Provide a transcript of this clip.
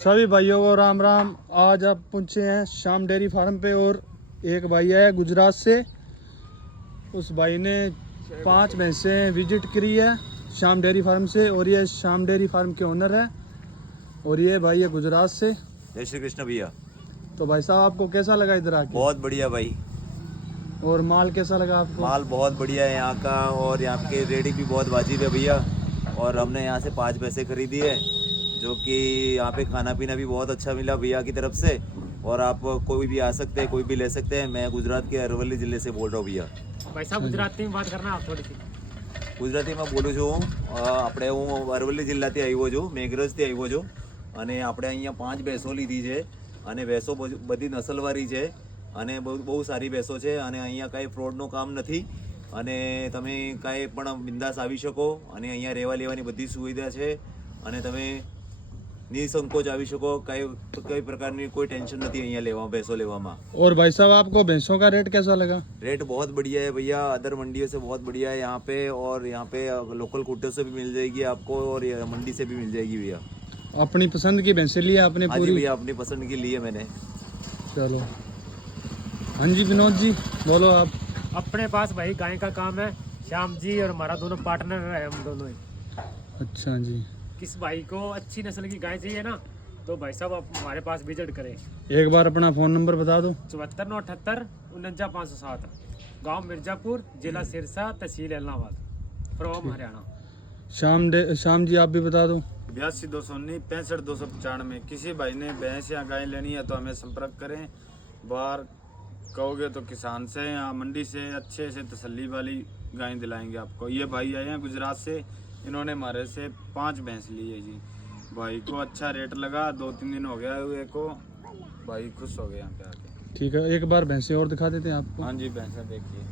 सभी भाइयों को राम राम। आज आप पहुंचे हैं श्याम डेयरी फार्म पे और एक भाई आया गुजरात से। उस भाई ने 5 भैंसें विजिट करी है श्याम डेयरी फार्म से और ये श्याम डेयरी फार्म के ओनर है और ये भाई है गुजरात से। जय श्री कृष्ण भैया। तो भाई साहब आपको कैसा लगा इधर आके? बहुत बढ़िया भाई। और माल कैसा लगा आपको? माल बहुत बढ़िया है यहाँ का और यहाँ के रेडी भी बहुत वाजिब है भैया। और हमने यहाँ से 5 भैंसें खरीदी है जो कि यहाँ पे खाना पीना भी बहुत अच्छा मिला भैया की तरफ से। और आप कोई भी आ सकते हैं, कोई भी ले सकते हैं। मैं गुजरात के अरवली जिले से बोल रहा हूँ भैया। भाई साहब गुजराती में बात करना आप थोड़ी सी। ગુજરાતીમાં બોલું છું આપણે હું અરવલ્લી જિલ્લાથી આવ્યો છું, મેઘરજથી આવ્યો છું અને આપણે અહીંયા 5 ભેંસો લીધી છે અને ભેંસો બધી નસલવાળી છે અને બહુ સારી ભેંસો છે અને અહીંયા કાંઈ ફ્રોડનું કામ નથી અને તમે કાંઈ પણ બિંદાસ આવી શકો અને અહીંયા રહેવા લેવાની બધી સુવિધા છે અને તમે निसंकोच આવી શકો। કઈ પ્રકારની કોઈ ટેન્શન નથી અહીંયા લેવા ભેંસો લેવામાં। और भाई साहब आपको भैंसों का रेट कैसा लगा? रेट बहुत बढ़िया है भैया, अदर मंडियों से बहुत बढ़िया है यहाँ पे। और यहाँ पे लोकल कुत्तों से भी मिल जाएगी आपको और मंडी से भी मिल जाएगी भैया। अपनी पसंद की भैंसें ली आपने हाँ जी पूरी? भैया, अपनी पसंद की ली है मैंने। चलो हाँ जी विनोद जी बोलो आप। अपने पास भाई गाय का काम है, श्याम जी और हमारा दोनों पार्टनर है, हम दोनों ही। अच्छा जी। किस भाई को अच्छी नस्ल की गाय चाहिए ना तो भाई साहब आप हमारे पास विजिट करें। एक बार अपना फ़ोन नंबर बता दो। 74 49 507, गांव मिर्जापुर, जिला सिरसा, तहसील एलनाबाद, फ्रॉम हरियाणा। श्याम जी आप भी बता दो। 8219 65 295। किसी भाई ने भैंस या गाय लेनी है तो हमें संपर्क करें। बाहर कहोगे तो किसान से या मंडी से अच्छे से तसल्ली वाली गाय दिलाएंगे आपको। ये भाई आए हैं गुजरात से, इन्होंने हमारे से 5 भैंस ली है जी। भाई को अच्छा रेट लगा, 2-3 दिन हो गया हुए को, भाई खुश हो गए यहाँ पे आके। ठीक है एक बार भैंसे और दिखा देते हैं आपको। हाँ जी भैंसा देखिए।